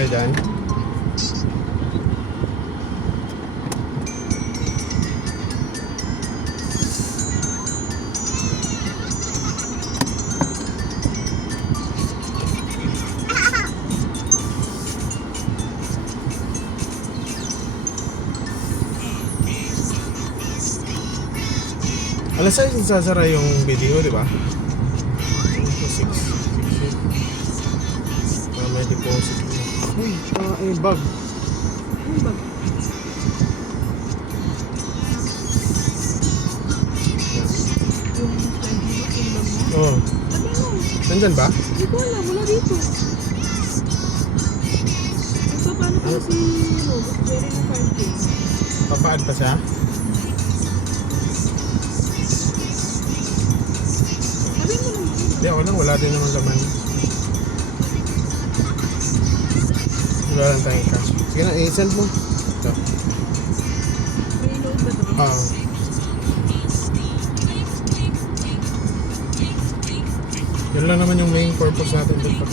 tayo dyan. Alas 6 sasara yung video, di ba? 6 para may deposit mo. Uy, bag. Yung bag. Yung bag mo. Oo. Sabi mo. Nandyan ba? Hindi ko alam. Wala dito. So, paano ko si Jerry na 5K? Papaad pa siya? Sabi mo naman. Hindi, ako lang. Wala din naman laman. Wala lang tayong cash. Sige na, i-send mo. Ito. May load ba ito? Oo. Yun lang naman yung main purpose natin dito.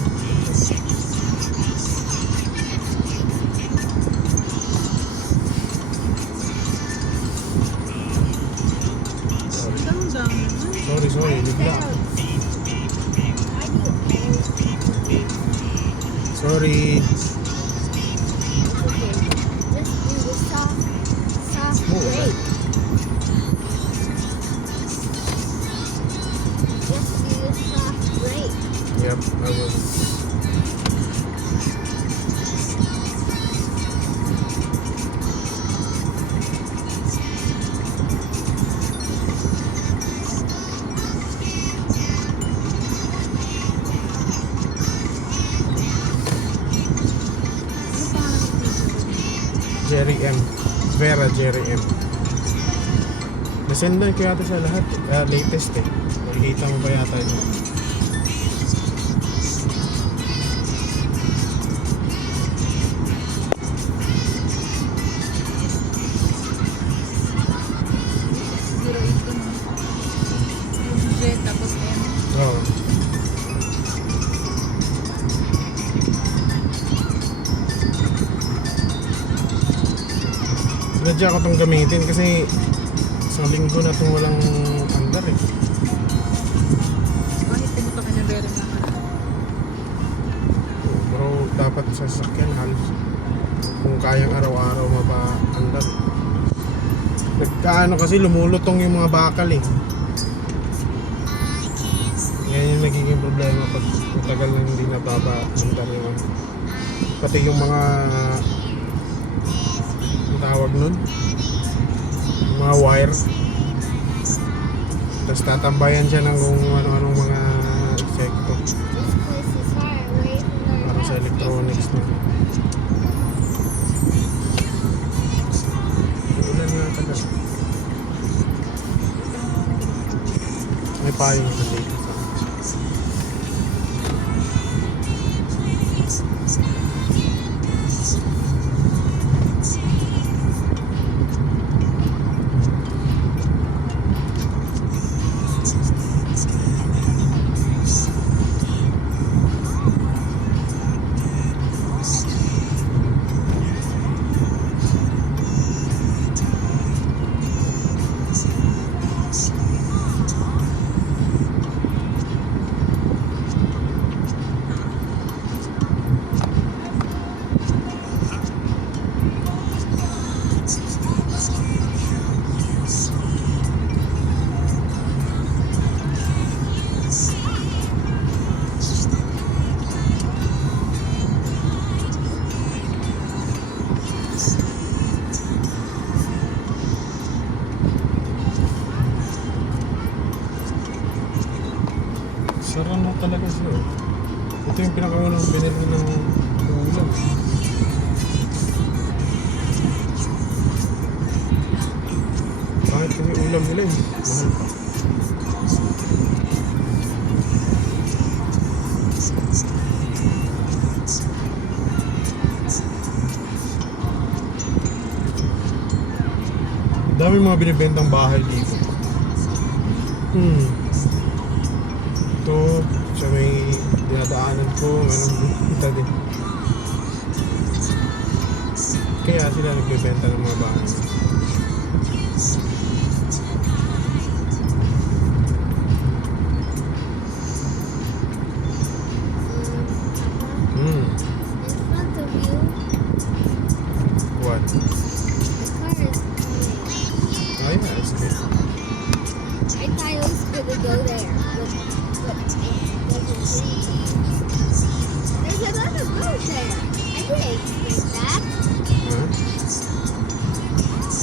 Sorry, bigla. Sorry. Just do the soft Move. break. Just do the soft break. Yep, I will. Jerry M. Vera Jerry M. Nasendan ko yata sa lahat. Latest eh. Nakikita mo ba yata yun? Zero eight ko na. Yung Z tapos M. Oo. Sadya ko itong gamitin kasi isang linggo na itong walang andar eh. Bakit pumunta ka niya very na ka? Pero dapat sa sasakyan halos kung kayang araw-araw mapa-andar. Nagkaano kasi lumulutong yung mga bakal eh. Yan yung nagiging problema pag matagal na hindi nababa-andar yung pati yung mga tawag nun mga wire, tapos tatambayan siya ng kung ano-anong mga insekto This place is far away from para our sa house. electronics na ulan nga talaga. May payong na dito sa sarang mo talaga siya. Ito yung pinakaunang binili ng ulam. Bakit kasi ulam nila eh? Mahal pa. Dami mga binibentang bahay dito. Ito, sa may dinadaanan ko, anong kita din. kaya sila nagbebenta ng mga bahay. Hmm. In front of you, What? the car is coming. Oh yeah, it's good. I thought it was gonna go there, but it doesn't seem to. There's another road there. I didn't expect that. Huh?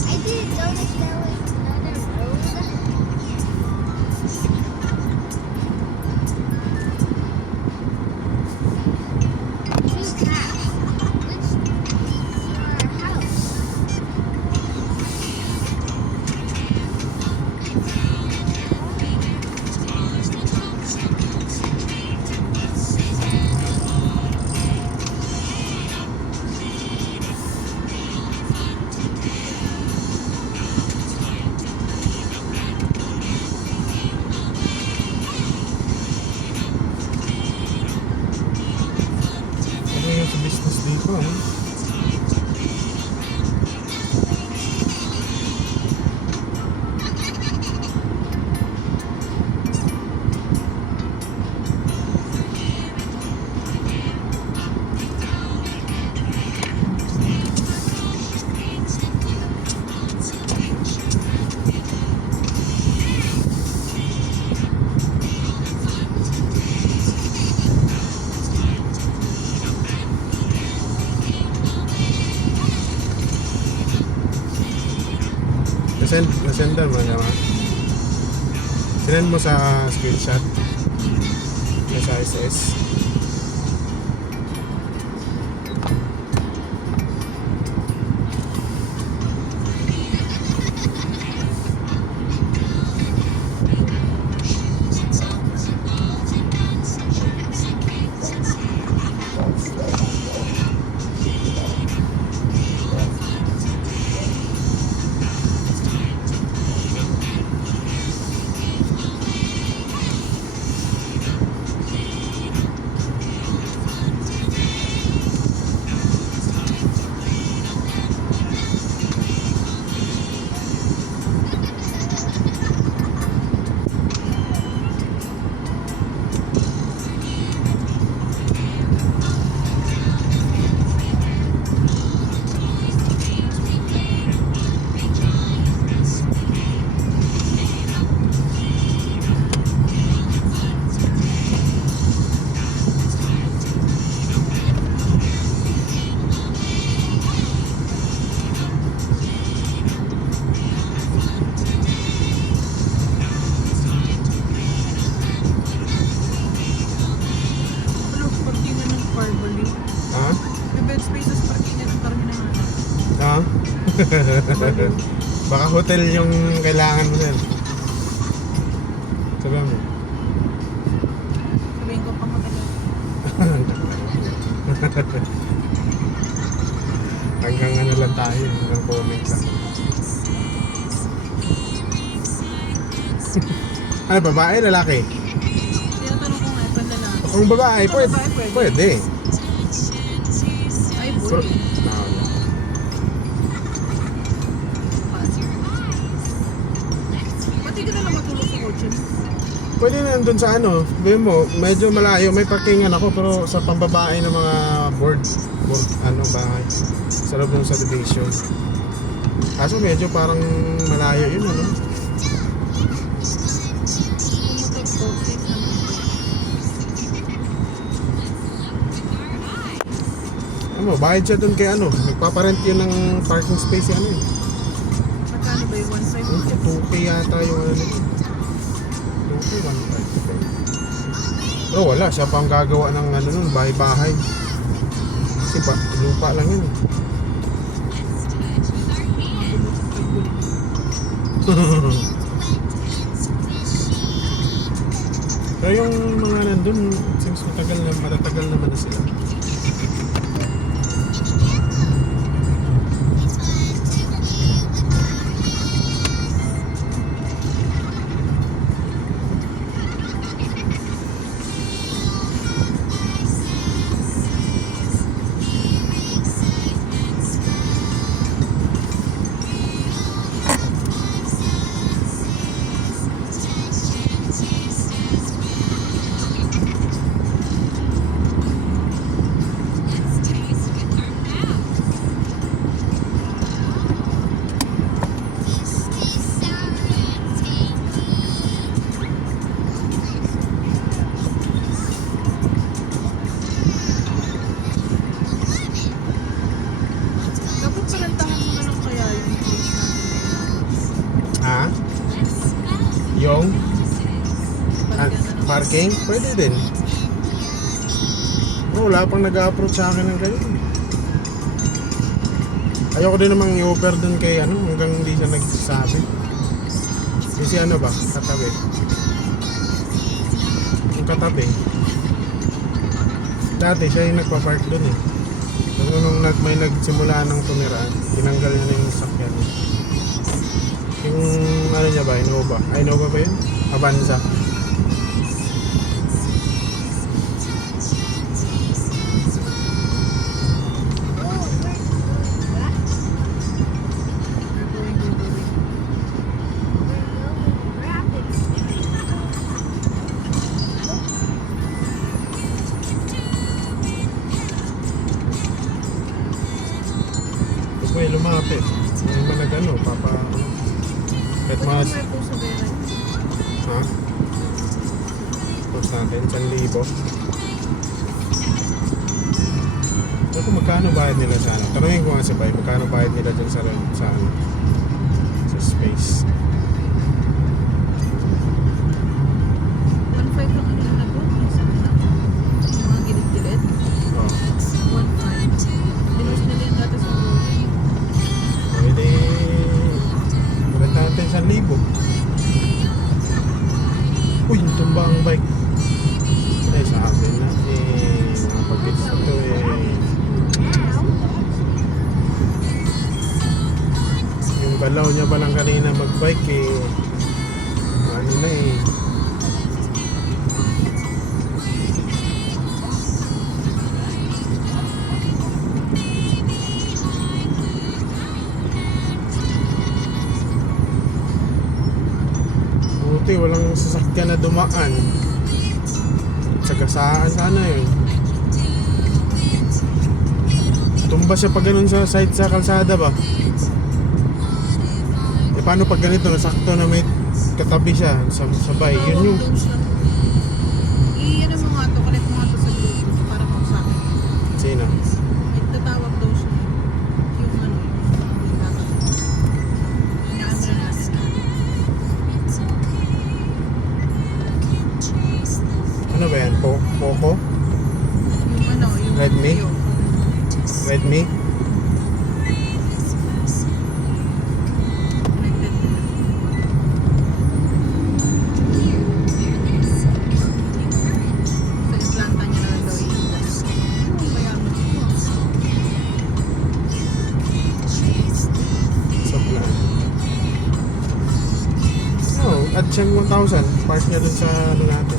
I didn't notice there was another road. Too fast. Which is your house? Ano yung sa business dito, ah? Nasendan mo naman. Sinend mo sa screenshot. Sa SS. Ano, parkingan ng car bali. Ha? May bed spaces parkingan ng car minahanap. Ha? Baka hotel yung kailangan mo din. Sabi mo. Sabihin ko pang hotel. Hanggang ano lang tayo, hanggang comment lang. Ano, babae, lalaki? Tinatanong ko nga, pwede na. Kung babae, Kung pwede. babae, pwede. Pwede. Ay, Pero, boy. Pati ka na lang matulog sa kotse. pwede na nandun sa ano, sabi mo, medyo malayo, may parkingan ako, pero sa pambabae ng mga board, ano, bahay, sa loob ng subdivision. Kaso medyo parang malayo yun, ano? Kung motor ko, safe naman. Ano, bayad siya dun kay ano, nagpaparent yun ng parking space yung ano eh. Magkano ba yung 1.5? 2K yata yung ano nito. 2K, 1.5. Pero wala, siya pa ang gagawa ng ano nun, bahay-bahay. Kasi lupa lang yun. Pero yung mga nandun, since matatagal naman na sila. parking, pwede din. Oh, wala pang nag-approach sa akin ng ganyan. Ayoko din namang i-offer dun kay ano, hanggang hindi siya nagsasabi. Kasi ano ba, katabi. Yung katabi. Dati siya yung nagpa-park dun eh. Pero nung may nagsimula ng tumira, tinanggal niya na yung sakyan. Yung ano niya ba, Innova? Ay, Innova ba yun? Avanza. May lumapit. May mga nag-ano, papa... Kahit mga... Pwede po sa Vera. Ha? Post natin, 1,000. Pero kung magkano bayad nila sa ano? Tanungin ko nga si Pai, magkano bayad nila dyan sa ano? Sa space. 1.5 lang ang ilan na po. Yung mga gilid-gilid. Oh. 1.5. Dinos nila yung data sa Google. Pwede... Ulit natin 1,000. Uy, tumba ang bike. Ay, sabi na napag-gets na to yung galaw niya pa lang kanina mag-bike ano na buti walang sasakyan na dumaan. Sagasaan sana yun. Tumba siya pag ganun sa side sa kalsada ba? E paano pag ganito nasakto na may katabi siya sa sabay? Yun yung I-ano mo nga to, connect mo nga to sa Bluetooth para kung sa akin. sino? May tatawag daw siya. Yung ano, yung data. Hinaan mo na natin. Ano ba yan? Poco? Yung ano, yung Redmi? video. Redmi? Connected na. Sa implanta niya na daw yung bayan mo. Sa plan. Oh, add siyang 1,000. Park niya dun sa ano natin.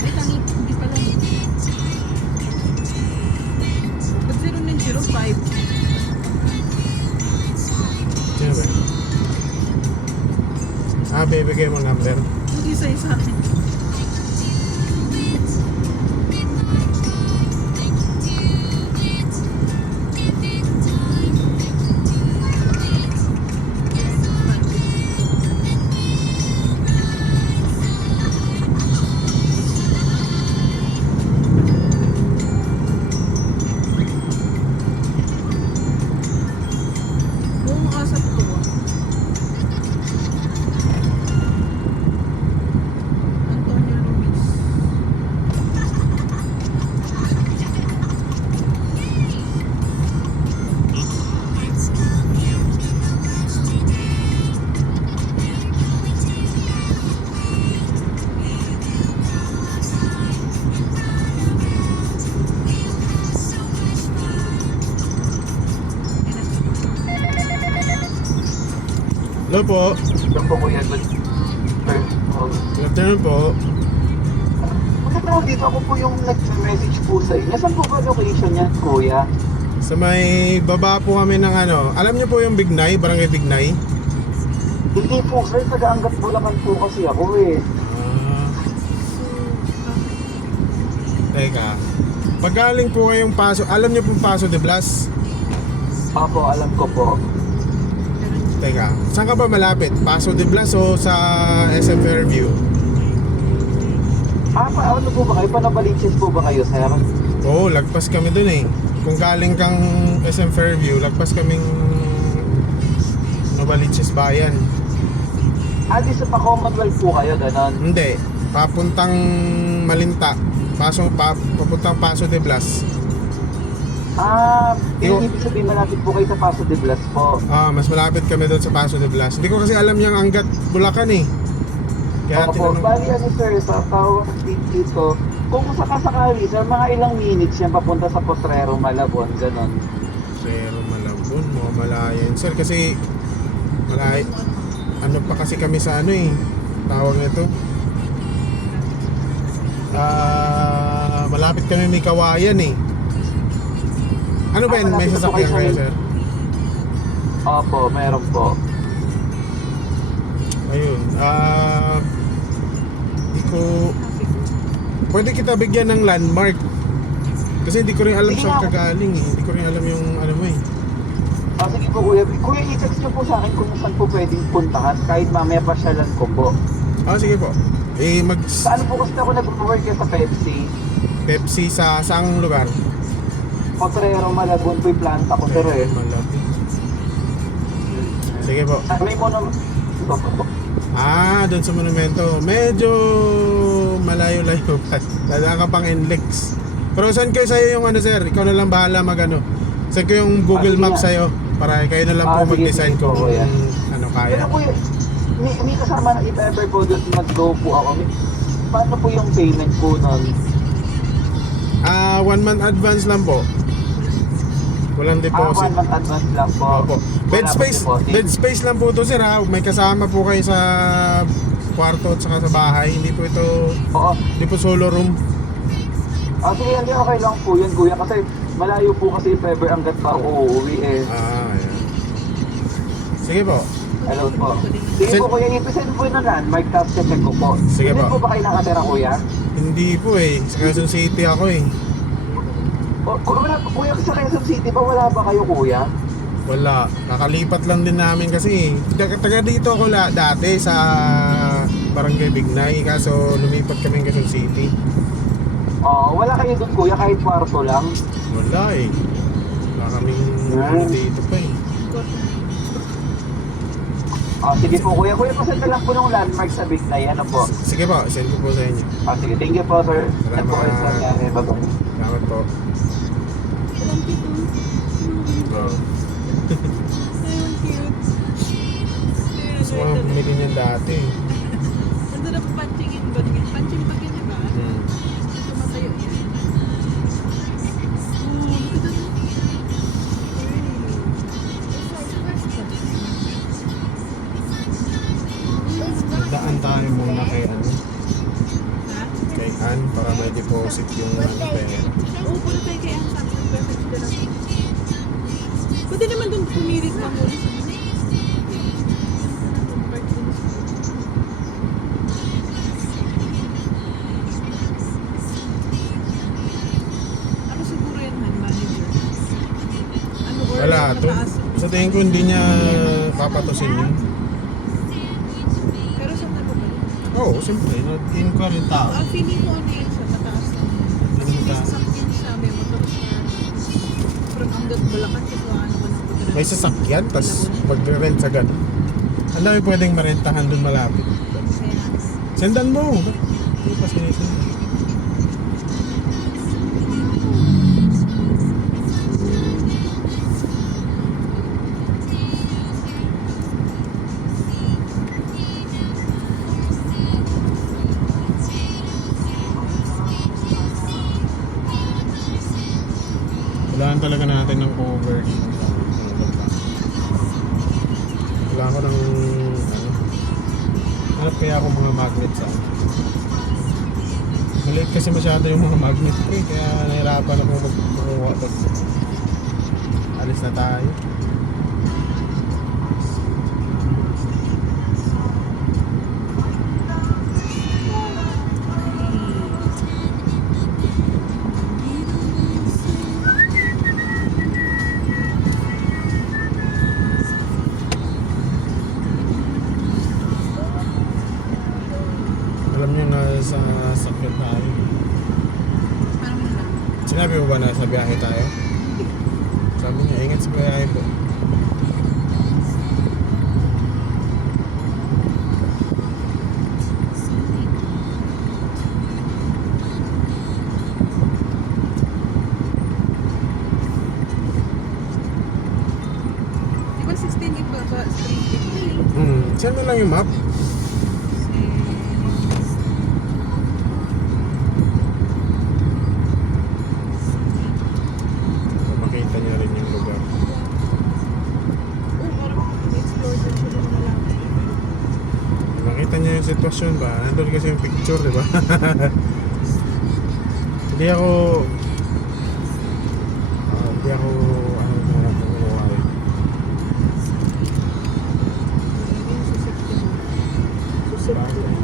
Ay, tangi, hindi pala. Ba't 0905? Sino ba? Bibigay mo number. Hindi sa akin. Buong makasap to ah. Antonio Luis. Hello po. Ito po kuya, good Good afternoon po. Magkatawag dito, ako po yung nag-message po sa inyo. Saan po ba location niya, kuya? Sa may baba po kami ng ano. Alam niyo po yung Bignay, Barangay Bignay? Hindi po, sir, taga-Angat Bulacan po kasi ako eh. Teka. Paggaling po kayong Paso, alam niyo pong Paso de Blas? Opo, alam ko po. Teka, saan ka ba malapit? Paso de Blas o sa SM Fairview? Ano po ba kayo? Panabaliches po ba kayo, sir? Oo, lagpas kami dun eh. Kung galing kang SM Fairview, lagpas kaming Novaliches Bayan. Di sa pa-Commonwealth po kayo, ganon. Hindi, papuntang Malinta. Papuntang Paso de Blas. Ibig sabihin malapit po kayo sa Paso de Blas po. Mas malapit kami doon sa Paso de Blas. Hindi ko kasi alam yung hanggat Bulacan eh. Kaya Opo, tinanong. bali sir, sa tawag dito, kung sakasakali, sir, mga ilang minutes yan papunta sa Potrero, Malabon, ganon. Pero Malabon, mga malayo yun. Sir, kasi malayo. Ano pa kasi kami sa ano eh. Tawag nito. Malapit kami may Kawayan eh. Ano ba yun? May malapit na po sasakyan kayo sa kayo, may- sir? Opo, meron po. Ayun. Hindi ko... Pwede kita bigyan ng landmark. Kasi hindi ko rin alam Sige saan nga. kagaling eh. Hindi ko rin alam yung ano mo eh. Sige po kuya. Kuya, i-text niyo po sa akin kung saan po pwedeng puntahan kahit mamaya pasyalan ko po. Sige po. Saan po kasi ako nag-work sa Pepsi? Pepsi sa saang lugar? Potrero, Malabon po yung planta ko, sir eh. Malapit. Sige po. May mono... Doon sa monumento. Medyo malayo-layo pa. Dadaan ka pang NLEX. Pero saan kayo sa'yo yung ano sir? Ikaw na lang bahala mag-ano. Saan ko yung Google Sige Maps nga. sa'yo? Para kayo na lang po Sige, mag-design sige kung po, kuya. ano Pero kaya. kuya, may kasama na if ever po doon mag-go po ako. Paano po yung payment po nun? 1 month advance lang po. Walang 1 deposit. month advance lang po. Opo. Bed Wala po space, deposit. bed space lang po to sir ha. May kasama po kayo sa kwarto at saka sa bahay. Hindi po ito, Oo. hindi po solo room. Sige, hindi okay lang po yun kuya kasi malayo po kasi if ever hanggat pa ako uuwi eh. Ayan. Sige po. Hello po. Sige po kuya, i-present po yun na landmark tapos check ko po. Sige Hindi po. po ba kayo nakatira kuya? Hindi po eh. Sa Quezon City ako eh. Wala po kuya, sa Quezon City ba wala ba kayo kuya? Wala. Kakalipat lang din namin kasi. Taga dito ako dati sa Barangay Bignay. Kaso lumipat kami ng Quezon City. Wala kayo doon kuya kahit kwarto lang? Wala eh. Wala kaming ano dito pa eh. Sige po kuya, pasend na lang po ng landmark sa Bignay, ano po? Sige po, send ko po sa inyo. Sige, thank you po sir. Salamat. Send po kayo sa nangyari, bye-bye. Salamat po. Walang cute. Oh. Ayun, cute. Gusto ko nga bumili niyan dati. Nandun na punching bag niya. Punching bag niya ba? Tumatayo yan. Look at that. Daan tayo muna kay ano. Ha? Kay Ann para may deposit yung ano pera. Oo, puro tayo kaya ang sabi ng message ko lang. Pwede naman doon pumirit pa muna sa Ako siguro yan, manager. Ano, or Wala. mataas. Sa tingin ko hindi niya papatusin yun. Pero saan na ba ba? Oo, siyempre. In-inquire yung tao. Feeling ko ano yun siya, mataas na. Kasi may sasakyan siya, may motor siya. From hanggang Bulacan, kasi ano ba ng motor? May sasakyan, tapos mag-rent sa gano'n. Ang dami pwedeng marentahan doon malapit. Sendan mo. Hindi pa sinisin. Kailangan talaga natin ng cover dito. Wala ko ng ano. Hanap kaya ako mga magnet sa ano. Maliit kasi masyado yung mga magnet ko eh. Kaya nahirapan ako magkukuha doon. Alis na tayo. Alam nyo na sa sakit na Sinabi mo ba na sa biyahe tayo? Sabi niya, ingat sa biyahe po. Di ba 16 iba ba? Street Send mo lang yung map. Makita niya rin yung lugar. Oh, parang explore din siya ng malaki. Makita niya yung sitwasyon ba? Nandun kasi yung picture, di ba? Hindi ako ano na kumuha eh. Yung susipin. Bagay.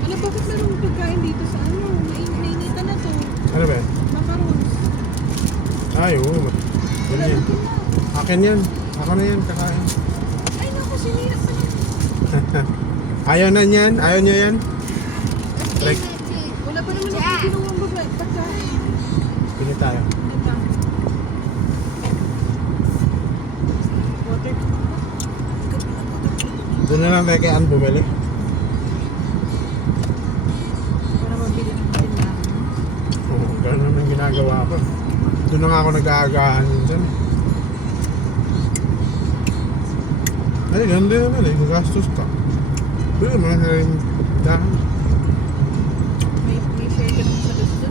Ano, bakit merong pagkain dito sa ano? Nainitan na to. Ano ba? Macarons. Ay, oo. Yun Wala yan. na pala. Akin yan. Ako na yan, kakain. Ay, naku, sinira pa lang. Ayaw na yan? Ayaw niya yan? Let's Like- give it to Wala pa naman Jack. ako ginawang pagkain. Pili tayo. Ito. Water. Doon na lang tayo kay Ann bumili. Para mabili ng tindahan. Oo, ganun naman ginagawa ko. Doon na nga ako nag-aagahan minsan. Ay, ganun din naman eh. Gagastos ka. Doon naman sa rin dahan. May share ka naman sa gusto.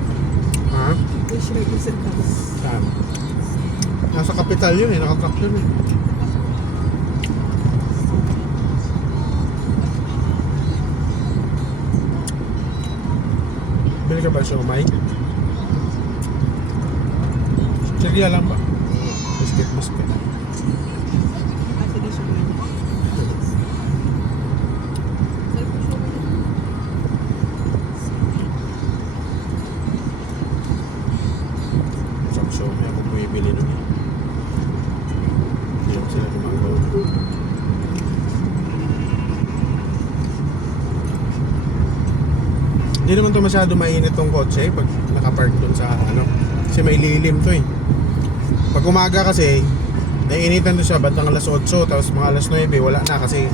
Ha? May share ka sa gusto. Saan? Nasa kapital yun eh. Nakatrack yun eh. Bili ka ba siomay? Sige lang ba? Biscuit. Kasi di siya ganyan. Sarap po siya ganyan. Sa siomay ako bumibili nun eh. Hindi naman sila gumagawa. Hindi naman to masyado mainit tong kotse pag nakapark dun sa ano. Kasi may lilim to eh. Pag umaga kasi, naiinitan to siya bandang alas 8, tapos mga alas 9, wala na kasi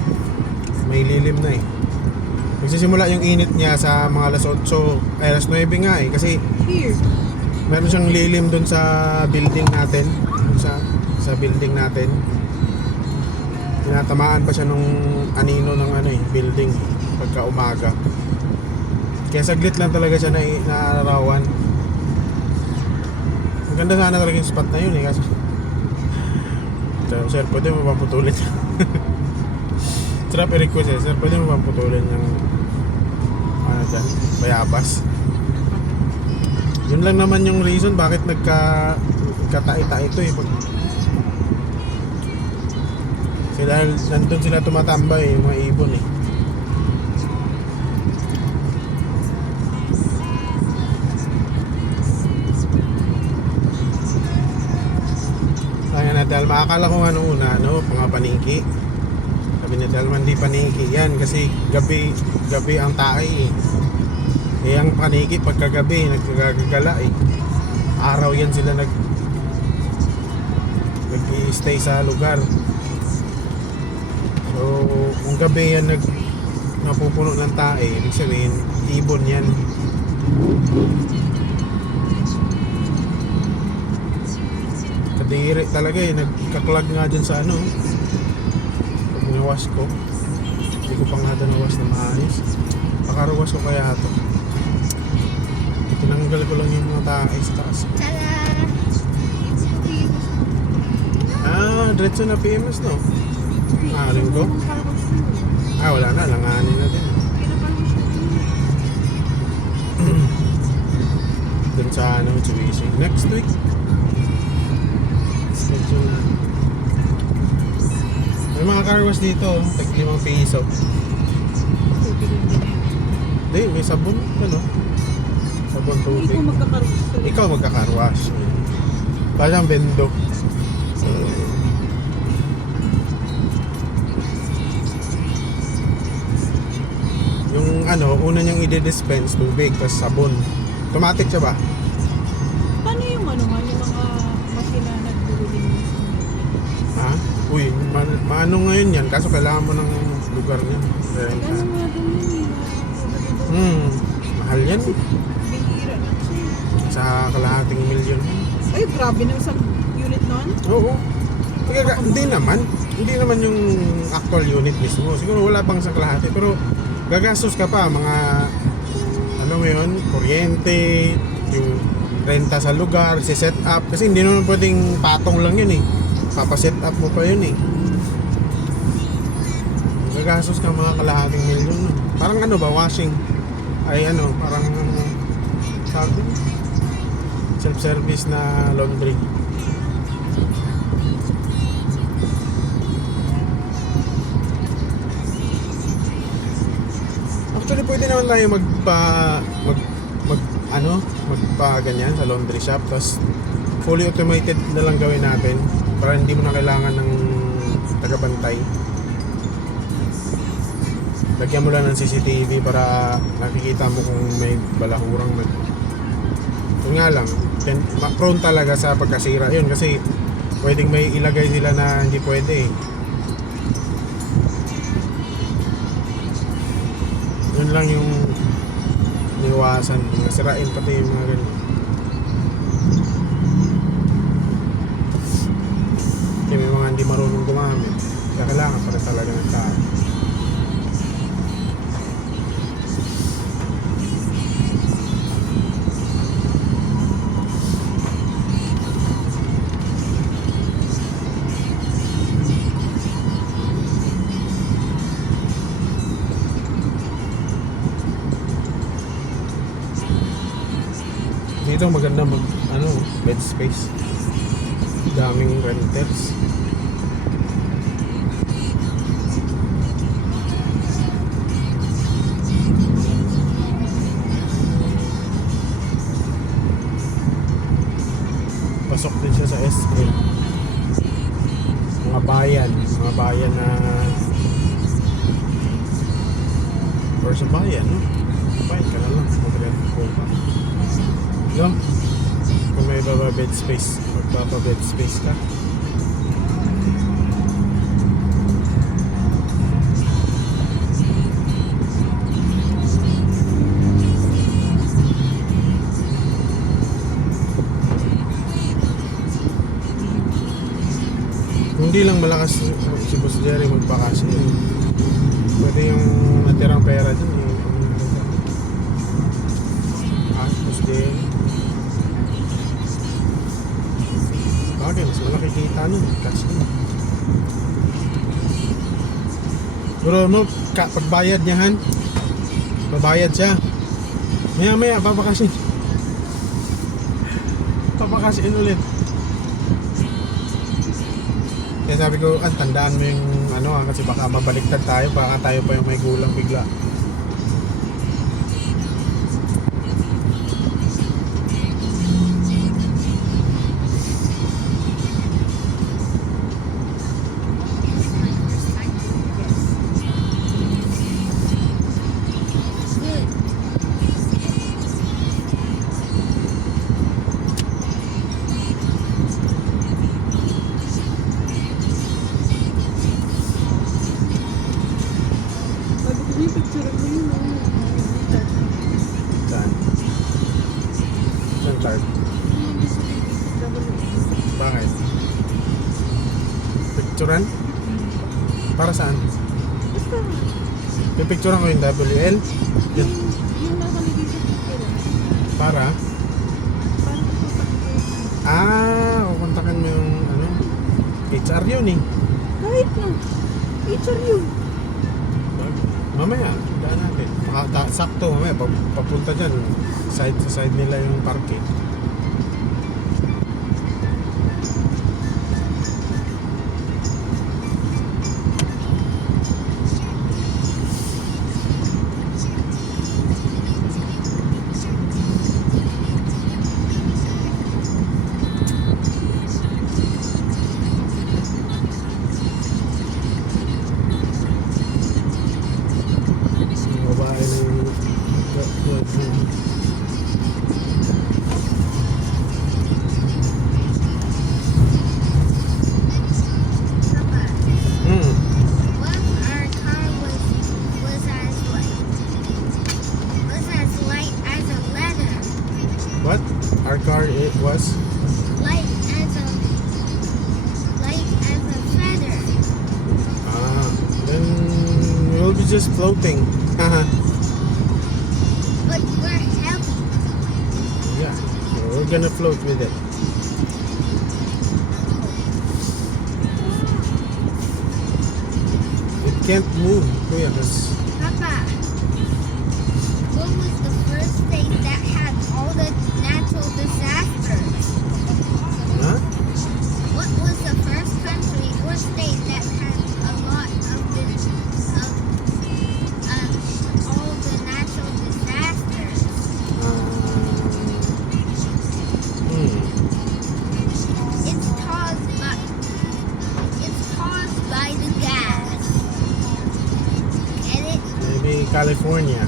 may lilim na eh. Magsisimula yung init niya sa mga alas 8, ay alas 9 nga eh. Kasi Here. meron siyang lilim dun sa building natin. Sa building natin. Tinatamaan pa siya nung anino ng ano eh, building pagka umaga. Kaya saglit lang talaga siya naarawan. Maganda sana talaga yung spot na yun eh kasi sir, pwede mo bang putulin? Sarap i-request eh, sir, pwede mo bang putulin yung ano dyan, bayabas? Yun lang naman yung reason bakit nagkatae-tae ito eh. Kasi dahil nandun sila tumatambay yung mga ibon eh. Kaya na Telma, akala ko ano una, mga paniki. Sabi ni Telma, hindi paniki yan kasi gabi ang tae eh. Eh ang paniki pagkagabi, nagkagagala eh. Araw yan sila nag-i-stay sa lugar. So, kung gabi yan napupuno ng tae, ibig sabihin, ibon yan. Kadiri talaga eh, nagkaklag nga dyan sa ano. Pag nawas ko, hindi ko pa nga nawas na maayos. Pakaruwas ko kaya ito. Tinanggal ko lang yung mga tae sa taas. Ah, diretso na PMS no? Maaaring ko? Ah, wala na, langanin na din. Dun sa ano, Mitsubishi. Next week. Schedule na. May mga car wash dito, tag 5 piso. Di, may sabon, ano? Sabon Hindi tubig. ko magkakaroon. Ikaw magkakarwash. Parang bendo. Yung ano, una niyang i-dispense tubig, tapos sabon. Automatic siya ba? Paano yung ano nga, yung mga makina nagduling? Ha? Uy, maano ngayon yan, kaso kailangan mo ng lugar niya. Renta. Ano nga din yun? Mahal yan. Bihira na siya. Sa kalahating milyon. Ay, grabe na isang unit nun. Oo. Hindi naman. Hindi naman yung actual unit mismo. Siguro wala pang sa kalahati. Pero gagastos ka pa. Mga, ano mo yun, kuryente, yung renta sa lugar, si set up. Kasi hindi naman pwedeng patong lang yun eh. Papaset up mo pa yun eh. Gagastos ka mga kalahating milyon. Parang ano ba, washing. Ay ano, parang sabi, self-service na laundry. Actually, pwede naman tayo magpa ganyan sa laundry shop, tapos fully automated na lang gawin natin para hindi mo na kailangan ng tagabantay. Lagyan mo lang ng CCTV para nakikita mo kung may balahurang yun nga lang, prone talaga sa pagkasira yun kasi pwedeng may ilagay sila na hindi pwede. Yun lang yung niwasan, mga sirain pati yung mga ganyan. Kasi may mga hindi marunong gumamit, kaya kailangan pa rin talaga ng tao. Dito maganda bed space. Daming renters. Pasok din siya sa SM. Mga bayan na or sa bayan, no? Bayan ka na lang, mag-rent ko pa. No? Kung may bed space, magpapa-bed space ka. Hindi lang malakas si Boss Jerry magpakasya. Pwede yung natirang pera dun eh. Boss Jerry. Bagay, mas malaki kita nun. Kasi pero pagbayad niya han, pabayad siya. Maya papakasin. Papakasin ulit. Kaya sabi ko, tandaan mo yung kasi baka mabaliktad tayo, baka tayo pa yung may gulang bigla. May picture mo yun. Saan? Saan card? Bakit? Picturean? Para saan? Basta, Pipicturean ko yung WL? Yun. yung nakalagay sa picture. Para? Paano ko papakitin? Kukontakin mo yung HR yun eh. Kahit na. Picture yun. Mamaya, daan natin. Sakto mamaya, papunta dyan. Side sa side nila yung parking. Our car, it was. light as a feather. Ah, then we'll be just floating. But we're heavy. Yeah, we're gonna float with it. It can't move, kuya, because Papa, what was the first state that had all the natural disasters? huh? What was the first country or state that had a lot of all the natural disasters? Hmm. It's caused by the gas. Get it? Maybe California.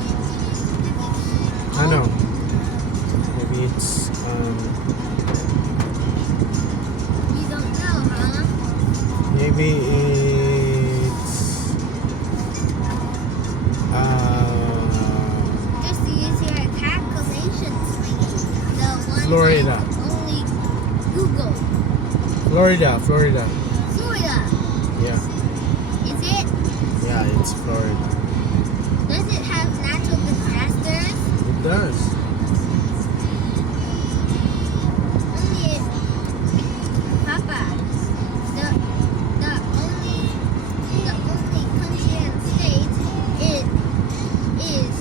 I know. Maybe it's You don't know, huh? maybe it's Just to use your calculations, the one Florida. that only Google. Florida. Florida. Yeah, Is it? yeah, it's Florida. Does it have natural disasters? It does. Only Papa. The only country and state is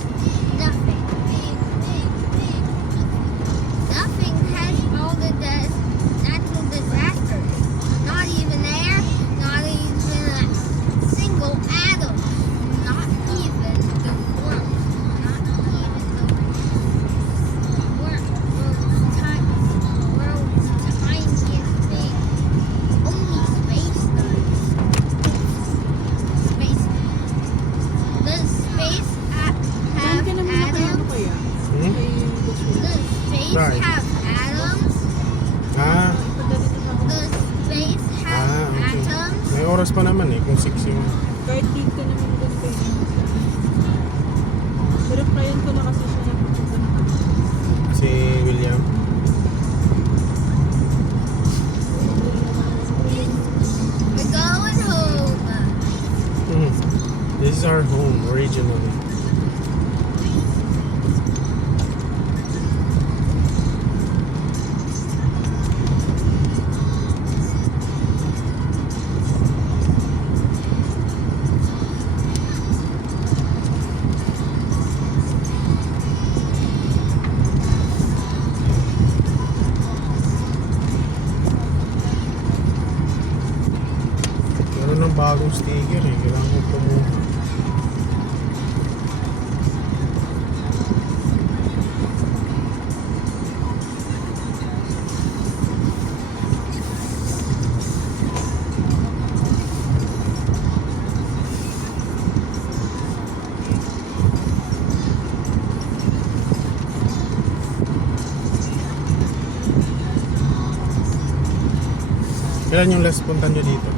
nothing. Nothing has all the natural disasters. Not even air, not even a single atom. Not even the world. Not even the world's tiniest thing. Only space does. Space. Does space have Saan ka naman nakaano atoms? kaya? Hmm? Kay Joshua. Does space Right. have atoms? Ah, Ipadala din ako. Does space have okay. atoms? May oras pa naman eh, kung 6 yung... Kahit keep ka naman doon kayo. Pero client ko na kasi siya napupunta na kami. Si William. We're going home. This is our home originally. Meron ng bagong sticker eh. Kailangan ko kumuha. Kailan yung last punta nyo dito?